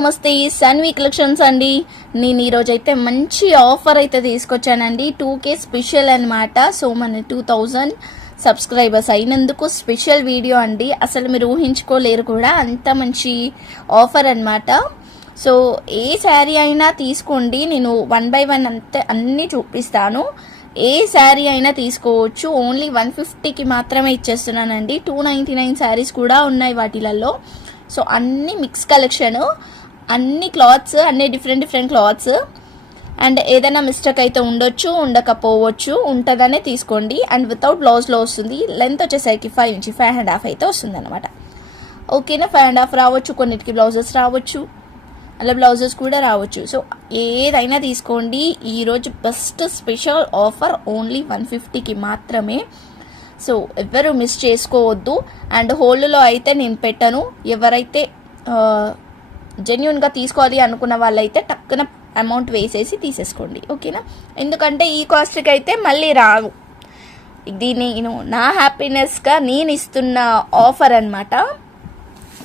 నమస్తే సన్వి కలెక్షన్స్ అండి. నేను ఈరోజైతే మంచి ఆఫర్ అయితే తీసుకొచ్చానండి. టూ కే స్పెషల్ అనమాట సో మన టూ థౌజండ్ సబ్స్క్రైబర్స్ అయినందుకు స్పెషల్ వీడియో అండి. అసలు మీరు ఊహించుకోలేరు కూడా అంత మంచి ఆఫర్ అనమాట సో ఏ శారీ అయినా తీసుకోండి. నేను వన్ బై వన్ అంతే అన్నీ చూపిస్తాను. ఏ శారీ అయినా తీసుకోవచ్చు. ఓన్లీ వన్ ఫిఫ్టీకి మాత్రమే ఇచ్చేస్తున్నానండి. టూ నైంటీ నైన్ శారీస్ కూడా ఉన్నాయి వాటిలలో. సో అన్ని మిక్స్ కలెక్షన్ అన్ని క్లాత్స్ అన్ని డిఫరెంట్ డిఫరెంట్ క్లాత్స్. అండ్ ఏదైనా మిస్టేక్ అయితే ఉండొచ్చు ఉండకపోవచ్చు ఉంటుందనే తీసుకోండి. అండ్ వితౌట్ బ్లౌజ్లో వస్తుంది. లెంత్ వచ్చేసరికి five inch five and half అయితే వస్తుంది అనమాట ఓకేనా? ఫైవ్ అండ్ హాఫ్ రావచ్చు. కొన్నిటికి బ్లౌజెస్ రావచ్చు. అలా బ్లౌజెస్ కూడా రావచ్చు. సో ఏదైనా తీసుకోండి. ఈరోజు best special offer only one ఫిఫ్టీకి మాత్రమే. సో ఎవరు మిస్ చేసుకోవద్దు. అండ్ హోల్డ్లో అయితే నేను పెట్టను. ఎవరైతే జెన్యున్గా తీసుకోవాలి అనుకున్న వాళ్ళైతే టక్కున అమౌంట్ వేసేసి తీసేసుకోండి. ఓకేనా ఎందుకంటే ఈ కాస్ట్కి అయితే మళ్ళీ రావు. ఇది నేను నా హ్యాపీనెస్గా నేను ఇస్తున్న ఆఫర్ అన్నమాట.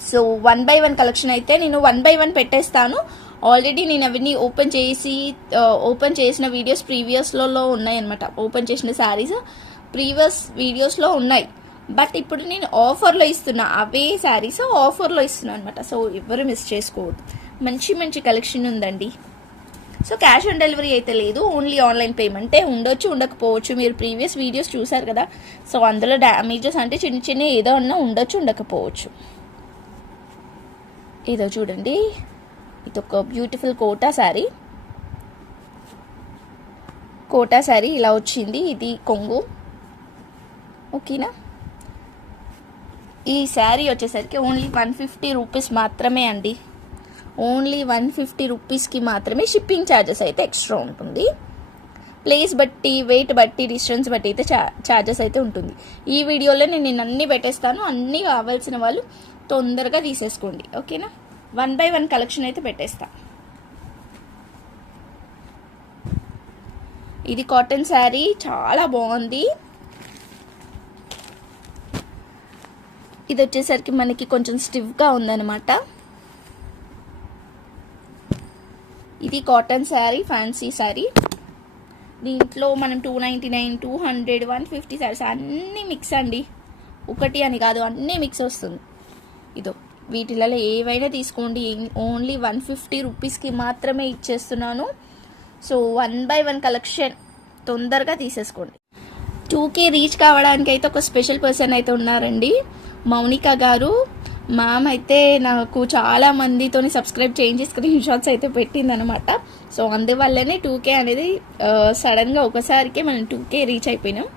So one by one collection అయితే నేను వన్ బై వన్ పెట్టేస్తాను. ఆల్రెడీ నేను అవన్నీ ఓపెన్ చేసి uh, ఓపెన్ చేసిన వీడియోస్ ప్రీవియస్లలో ఉన్నాయి అనమాట ఓపెన్ చేసిన శారీస్ ప్రీవియస్ వీడియోస్లో ఉన్నాయి. బట్ ఇప్పుడు నేను ఆఫర్లో ఇస్తున్నా అవే శారీస్ ఆఫర్లో ఇస్తున్నాను అనమాట సో ఎవరు మిస్ చేసుకోవద్దు. మంచి మంచి కలెక్షన్ ఉందండి. సో క్యాష్ ఆన్ డెలివరీ అయితే లేదు ఓన్లీ ఆన్లైన్ పేమెంటే ఉండొచ్చు ఉండకపోవచ్చు. మీరు ప్రీవియస్ వీడియోస్ చూసారు కదా? సో అందులో డ్యామేజెస్ అంటే చిన్న చిన్న ఏదో ఉన్నా ఉండొచ్చు ఉండకపోవచ్చు. ఏదో చూడండి. ఇది ఒక బ్యూటిఫుల్ కోటా శారీ. కోటా శారీ ఇలా వచ్చింది. ఇది కొంగు. ఓకేనా? ఈ శారీ వచ్చేసరికి ఓన్లీ వన్ ఫిఫ్టీ రూపీస్ మాత్రమే అండి. ఓన్లీ వన్ ఫిఫ్టీ రూపీస్కి మాత్రమే షిప్పింగ్ ఛార్జెస్ అయితే ఎక్స్ట్రా ఉంటుంది. ప్లేస్ బట్టి వెయిట్ బట్టి డిస్టెన్స్ బట్టి అయితే చా ఛార్జెస్ అయితే ఉంటుంది. ఈ వీడియోలో నేను నేను అన్నీ పెట్టేస్తాను. అన్నీ కావాల్సిన వాళ్ళు తొందరగా తీసేసుకోండి. ఓకేనా? వన్ బై వన్ కలెక్షన్ అయితే పెట్టేస్తా. ఇది కాటన్ శారీ. చాలా బాగుంది. ఇది వచ్చేసరికి మనకి కొంచెం స్టిఫ్గా ఉందన్నమాట. ఇది కాటన్ శారీ ఫ్యాన్సీ శారీ దీంట్లో మనం two ninety nine two hundred one fifty saris అన్నీ మిక్స్ అండి. ఒకటి అని కాదు అన్నీ మిక్స్ వస్తుంది. ఇదో వీటిలలో ఏవైనా తీసుకోండి. ఓన్లీ వన్ ఫిఫ్టీ రూపీస్కి మాత్రమే ఇచ్చేస్తున్నాను. So one by one collection తొందరగా తీసేసుకోండి. టూకే రీచ్ కావడానికి అయితే ఒక స్పెషల్ పర్సన్ అయితే ఉన్నారండి. మౌనిక గారు. మ్యామ్ అయితే నాకు చాలా మందితోని సబ్స్క్రైబ్ చేయించి స్క్రీన్ షాట్స్ అయితే పెట్టిందనమాట. సో అందువల్లనే టూకే అనేది సడన్గా ఒకసారికే మనం టూకే రీచ్ అయిపోయినాం.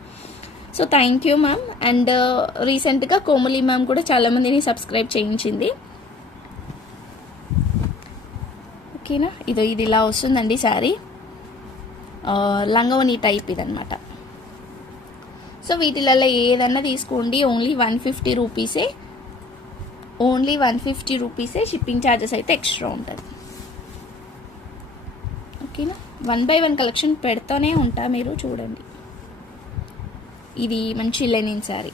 So thank you ma'am. And రీసెంట్గా కోమలి మ్యామ్ కూడా చాలామందిని సబ్స్క్రైబ్ చేయించింది. ఓకేనా? ఇది ఇది ఇలా వస్తుందండి శారీ. లంగవని టైప్ ఇదనమాట. సో వీటిలలో ఏదన్నా తీసుకోండి. ఓన్లీ వన్ ఫిఫ్టీ రూపీసే. ఓన్లీ వన్ ఫిఫ్టీ రూపీసే షిప్పింగ్ ఛార్జెస్ అయితే ఎక్స్ట్రా ఉంటుంది. ఓకేనా? వన్ బై వన్ కలెక్షన్ పెడుతూనే ఉంటా మీరు చూడండి. ఇది మంచి లెనిన్ శారీ.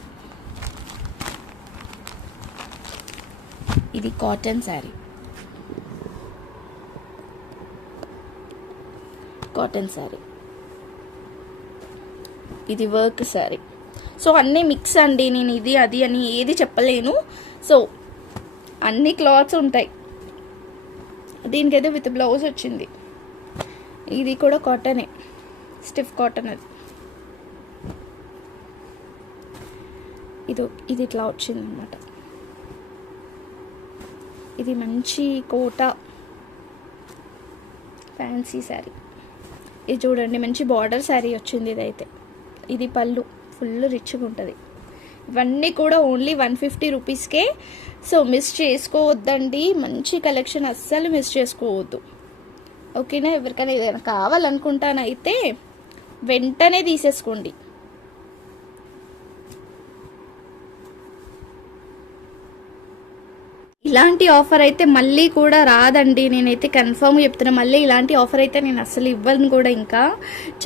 ఇది కాటన్ శారీ. కాటన్ శారీ. ఇది వర్క్ శారీ సో అన్నీ మిక్స్ అండి నేను ఇది అది అని ఏది చెప్పలేను. సో అన్ని క్లాత్స్ ఉంటాయి. దీనికైతే విత్ బ్లౌజ్ వచ్చింది. ఇది కూడా కాటనే స్టిఫ్ కాటన్ అది. ఇది ఇది ఇట్లా వచ్చింది అనమాట ఇది మంచి కోట. ఫ్యాన్సీ శారీ ఇది చూడండి మంచి బార్డర్ శారీ వచ్చింది ఇదైతే. ఇది పళ్ళు. ఫుల్ రిచ్గా ఉంటుంది. ఇవన్నీ కూడా ఓన్లీ వన్ ఫిఫ్టీ రూపీస్కే సో మిస్ చేసుకోవద్దండి. మంచి కలెక్షన్ అస్సలు మిస్ చేసుకోవద్దు. ఓకేనా ఎవరికైనా ఏదైనా కావాలనుకుంటానైతే వెంటనే తీసేసుకోండి. ఇలాంటి ఆఫర్ అయితే మళ్ళీ కూడా రాదండి. నేనైతే కన్ఫర్మ్ చెప్తున్నా మళ్ళీ ఇలాంటి ఆఫర్ అయితే నేను అసలు ఇవ్వను కూడా ఇంకా.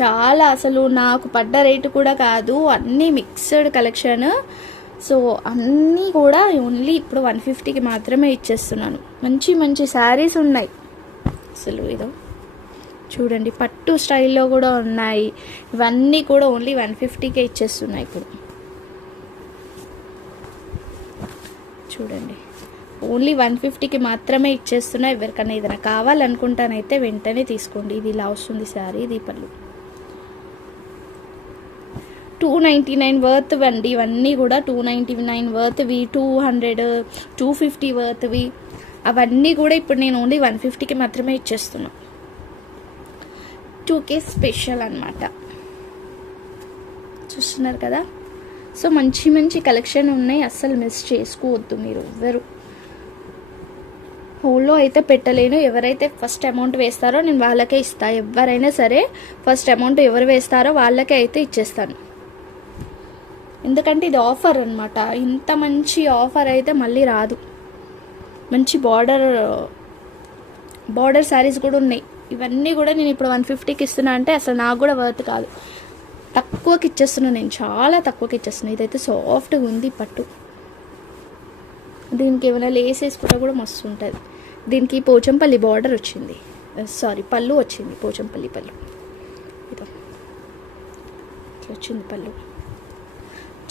చాలా అసలు నాకు పడ్డ రేటు కూడా కాదు అన్నీ మిక్స్డ్ కలెక్షన్ సో అన్నీ కూడా ఓన్లీ ఇప్పుడు వన్ ఫిఫ్టీకి మాత్రమే ఇచ్చేస్తున్నాను. మంచి మంచి శారీస్ ఉన్నాయి. అసలు ఏదో చూడండి పట్టు స్టైల్లో కూడా ఉన్నాయి. ఇవన్నీ కూడా ఓన్లీ వన్ ఫిఫ్టీకే ఇచ్చేస్తున్నాయి ఇప్పుడు. చూడండి. ఓన్లీ వన్ ఫిఫ్టీకి మాత్రమే ఇచ్చేస్తున్నా. ఎవరికైనా ఏదైనా కావాలనుకుంటానైతే వెంటనే తీసుకోండి. ఇది ఇలా వస్తుంది శారీ ఇది పళ్ళు. టూ నైంటీ నైన్ వర్త్ అండి. ఇవన్నీ కూడా టూ నైంటీ నైన్ వర్త్వి టూ హండ్రెడ్ టూ ఫిఫ్టీ వర్త్వి అవన్నీ కూడా ఇప్పుడు నేను ఓన్లీ వన్ ఫిఫ్టీకి మాత్రమే ఇచ్చేస్తున్నా. టూకే స్పెషల్ అనమాట చూస్తున్నారు కదా? సో మంచి మంచి కలెక్షన్ ఉన్నాయి. అస్సలు మిస్ చేసుకోవద్దు మీరు ఎవ్వరు. హోల్లో అయితే పెట్టలేను. ఎవరైతే ఫస్ట్ అమౌంట్ వేస్తారో నేను వాళ్ళకే ఇస్తా. ఎవరైనా సరే ఫస్ట్ అమౌంట్ ఎవరు వేస్తారో వాళ్ళకే అయితే ఇచ్చేస్తాను. ఎందుకంటే ఇది ఆఫర్ అనమాట ఇంత మంచి ఆఫర్ అయితే మళ్ళీ రాదు. మంచి బార్డర్ బార్డర్ శారీస్ కూడా ఉన్నాయి. ఇవన్నీ కూడా నేను ఇప్పుడు వన్ ఫిఫ్టీకి ఇస్తున్నా అంటే అసలు నాకు కూడా వర్త్ కాదు. తక్కువకి ఇచ్చేస్తున్నాను నేను. చాలా తక్కువకి ఇచ్చేస్తున్నాను ఇదైతే సాఫ్ట్గా ఉంది పట్టు. దీనికి ఏమైనా లేస్ వేసుకుంటే కూడా మస్తు ఉంటుంది. దీనికి పోచంపల్లి బార్డర్ వచ్చింది. Uh, సారీ పళ్ళు వచ్చింది పోచంపల్లి పళ్ళు. ఇదో. ఇట్లా వచ్చింది పళ్ళు.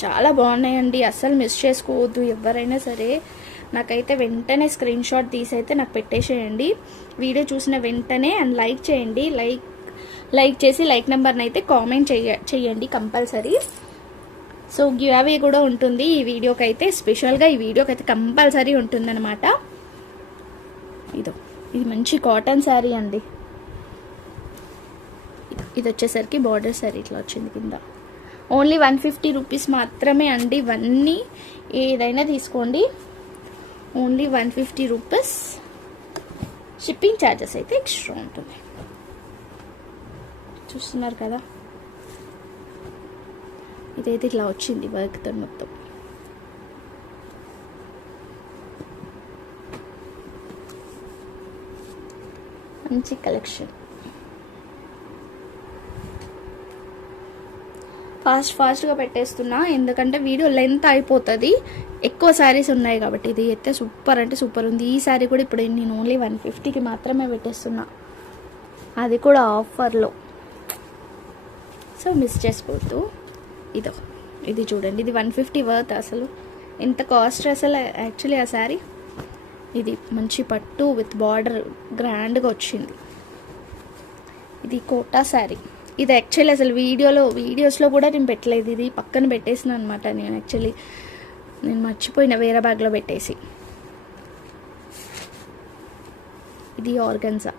చాలా బాగున్నాయండి అస్సలు మిస్ చేసుకోవద్దు ఎవరైనా సరే. నాకైతే వెంటనే స్క్రీన్ షాట్ తీసి అయితే నాకు పెట్టేసేయండి. వీడియో చూసిన వెంటనే అండ్ లైక్ చేయండి. లైక్ లైక్ చేసి లైక్ నెంబర్ని అయితే కామెంట్ చేయ చేయండి కంపల్సరీ సో గివ్ అవే కూడా ఉంటుంది ఈ వీడియోకి అయితే స్పెషల్గా ఈ వీడియోకి అయితే కంపల్సరీ ఉంటుందన్నమాట. ఇదో ఇది మంచి కాటన్ శారీ అండి. ఇది- వచ్చేసరికి బార్డర్ శారీ ఇట్లా వచ్చింది కింద. ఓన్లీ వన్ ఫిఫ్టీ రూపీస్ మాత్రమే అండి. ఇవన్నీ ఏదైనా తీసుకోండి. Only one fifty rupees. Shipping charges అయితే ఎక్స్ట్రా ఉంటుంది. చూస్తున్నారు కదా? ఇదైతే ఇట్లా వచ్చింది వర్క్తో మొత్తం. మంచి కలెక్షన్. ఫాస్ట్ ఫాస్ట్గా పెట్టేస్తున్నా ఎందుకంటే వీడియో లెంత్ అయిపోతుంది. ఎక్కువ శారీస్ ఉన్నాయి కాబట్టి ఇది అయితే సూపర్ అంటే సూపర్ ఉంది. ఈ శారీ కూడా ఇప్పుడు నేను ఓన్లీ వన్ ఫిఫ్టీకి మాత్రమే పెట్టేస్తున్నా. అది కూడా ఆఫర్లో. సో మిస్ చేసుకోవద్దు. ఇదో ఇది చూడండి ఇది వన్ ఫిఫ్టీ వర్త్ అసలు. ఇంత కాస్ట్ అసలు యాక్చువల్లీ ఆ శారీ ఇది మంచి పట్టు విత్ బార్డర్ గ్రాండ్గా వచ్చింది. ఇది కోటా శారీ. ఇది యాక్చువల్లీ అసలు వీడియోలో వీడియోస్లో కూడా నేను పెట్టలేదు ఇది పక్కన పెట్టేసిన అనమాట నేను యాక్చువల్లీ నేను మర్చిపోయిన వేరే బ్యాగ్లో పెట్టేసి. ఇది ఆర్గన్జా.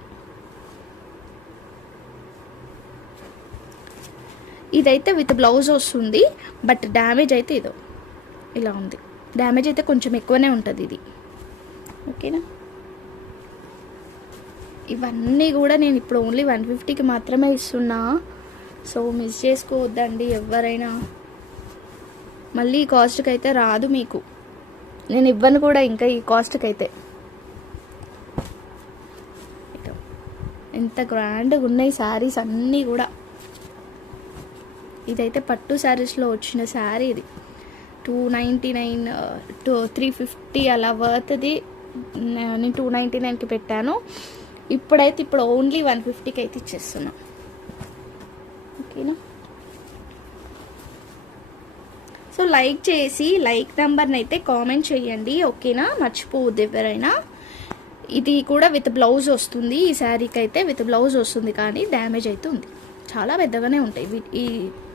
ఇదైతే విత్ బ్లౌజ్ వస్తుంది బట్ డ్యామేజ్ అయితే ఇదో ఇలా ఉంది. డ్యామేజ్ అయితే కొంచెం ఎక్కువనే ఉంటుంది ఇది. ఓకేనా ఇవన్నీ కూడా నేను ఇప్పుడు ఓన్లీ వన్ ఫిఫ్టీకి మాత్రమే ఇస్తున్నా. సో మిస్ చేసుకోవద్దండి ఎవరైనా. మళ్ళీ ఈ కాస్ట్కి అయితే రాదు మీకు. నేను ఇవ్వను కూడా ఇంకా ఈ కాస్ట్కి అయితే ఎంత గ్రాండ్గా ఉన్నాయి శారీస్ అన్నీ కూడా. ఇదైతే పట్టు శారీస్లో వచ్చిన శారీ ఇది. Two ninety nine two three fifty అలా వర్త్ది. నేను టూ నైంటీ నైన్కి పెట్టాను. ఇప్పుడైతే ఇప్పుడు ఓన్లీ వన్ ఫిఫ్టీకి అయితే ఇచ్చేస్తున్నా. ఓకేనా? సో లైక్ చేసి లైక్ నెంబర్ని అయితే కామెంట్ చేయండి. ఓకేనా? మర్చిపోవద్దు ఎవరైనా. ఇది కూడా విత్ బ్లౌజ్ వస్తుంది. ఈ శారీకి అయితే విత్ బ్లౌజ్ వస్తుంది కానీ డ్యామేజ్ అయితే ఉంది. చాలా పెద్దగానే ఉంటాయి. ఈ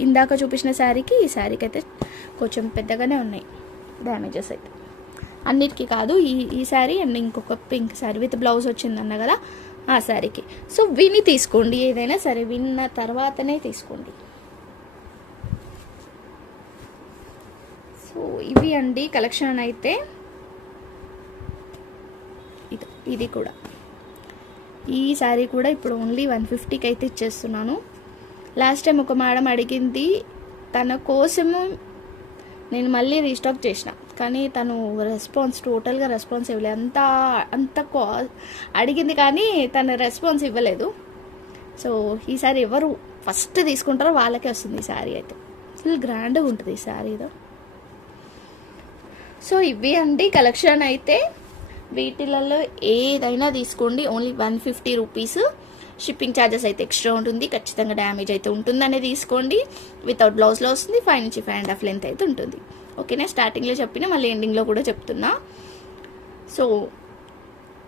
ఇందాక చూపించిన శారీకి ఈ శారీకి అయితే కొంచెం పెద్దగానే ఉన్నాయి. డ్యామేజెస్ అయితే. అన్నిటికీ కాదు ఈ ఈ శారీ అండ్ ఇంకొక పింక్ శారీ విత్ బ్లౌజ్ వచ్చిందన్న కదా ఆ శారీకి. సో విని తీసుకోండి. ఏదైనా సరే విన్న తర్వాతనే తీసుకోండి. సో ఇవి అండి కలెక్షన్ అయితే. ఇది ఇది కూడా. ఈ శారీ కూడా ఇప్పుడు ఓన్లీ వన్ ఫిఫ్టీకి అయితే ఇచ్చేస్తున్నాను. లాస్ట్ టైం ఒక మేడం అడిగింది తన కోసము నేను మళ్ళీ రీస్టాక్ చేసిన. కానీ తను రెస్పాన్స్ టోటల్గా రెస్పాన్స్ ఇవ్వలేదు అంత అంత కా అడిగింది కానీ తన రెస్పాన్స్ ఇవ్వలేదు. సో ఈసారి ఎవరు ఫస్ట్ తీసుకుంటారో వాళ్ళకే వస్తుంది ఈ శారీ అయితే. ఫుల్ గ్రాండ్గా ఉంటుంది ఈ శారీ సో ఇవి అండి కలెక్షన్ అయితే. వీటిలలో ఏదైనా తీసుకోండి. Only one fifty rupees. Shipping charges అయితే ఎక్స్ట్రా ఉంటుంది. ఖచ్చితంగా డ్యామేజ్ అయితే ఉంటుందనే తీసుకోండి. వితౌట్ బ్లౌజ్లో వస్తుంది ఫైవ్ నుంచి ఫైవ్ అండ్ హాఫ్ లెంత్ అయితే ఉంటుంది. ఓకేనా? స్టార్టింగ్లో చెప్పిన మళ్ళీ ఎండింగ్లో కూడా చెప్తున్నా. సో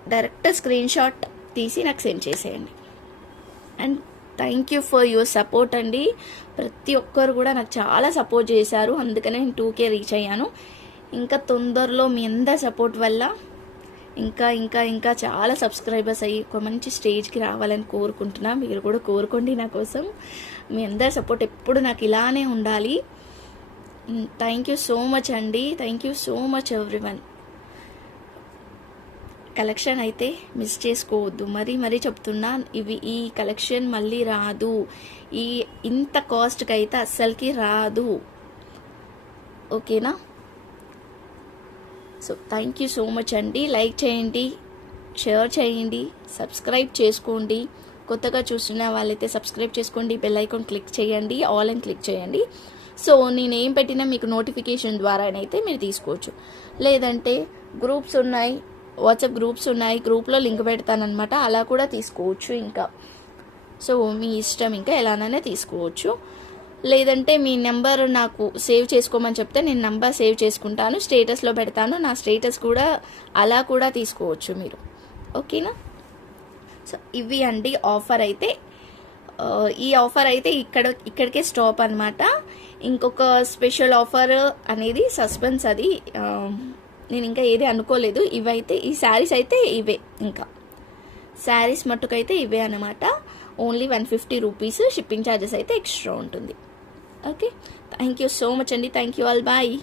డైరెక్ట్ స్క్రీన్ షాట్ తీసి నాకు సెండ్ చేసేయండి. And thank you for your support అండి. ప్రతి ఒక్కరు కూడా నాకు చాలా సపోర్ట్ చేశారు. అందుకనే నేను టూకే రీచ్ అయ్యాను. ఇంకా తొందరలో మీ అందరి సపోర్ట్ వల్ల ఇంకా ఇంకా ఇంకా చాలా సబ్స్క్రైబర్స్ అయ్యి ఒక మంచి స్టేజ్కి రావాలని కోరుకుంటున్నా. మీరు కూడా కోరుకోండి నా కోసం. మీ అందరి సపోర్ట్ ఎప్పుడు నాకు ఇలానే ఉండాలి. థ్యాంక్ యూ సో మచ్ అండి. Thank you so much everyone collection అయితే మిస్ చేసుకోవద్దు. మరీ మరీ చెప్తున్నా ఇవి ఈ కలెక్షన్ మళ్ళీ రాదు. ఈ ఇంత కాస్ట్కి అయితే అస్సలకి రాదు. ఓకేనా so thank you so much అండి. లైక్ చేయండి షేర్ చేయండి సబ్స్క్రైబ్ చేసుకోండి. కొత్తగా చూస్తున్న వాళ్ళైతే సబ్స్క్రైబ్ చేసుకోండి బెల్ ఐకాన్ క్లిక్ చేయండి ఆల్ అని క్లిక్ చేయండి. సో నేను ఏం పెట్టినా మీకు నోటిఫికేషన్ ద్వారానైతే మీరు తీసుకోవచ్చు. లేదంటే గ్రూప్స్ ఉన్నాయి వాట్సాప్ గ్రూప్స్ ఉన్నాయి గ్రూప్లో లింక్ పెడతానమాట అలా కూడా తీసుకోవచ్చు ఇంకా. సో మీ ఇష్టం ఇంకా ఎలానైనా తీసుకోవచ్చు. లేదంటే మీ నెంబర్ నాకు సేవ్ చేసుకోమని చెప్తే నేను నెంబర్ సేవ్ చేసుకుంటాను స్టేటస్లో పెడతాను నా స్టేటస్ కూడా అలా కూడా తీసుకోవచ్చు మీరు. ఓకేనా? సో ఇవి అండి ఆఫర్ అయితే. ఈ ఆఫర్ అయితే ఇక్కడ ఇక్కడికే స్టాప్ అనమాట ఇంకొక స్పెషల్ ఆఫర్ అనేది సస్పెన్స్ అది. నేను ఇంకా ఏది అనుకోలేదు. ఇవైతే ఈ శారీస్ అయితే ఇవే ఇంకా. శారీస్ మట్టుకైతే ఇవే అనమాట only one fifty rupees shipping charges అయితే ఎక్స్ట్రా ఉంటుంది. Okay? Thank you so much అండి. Thank you all. బాయ్.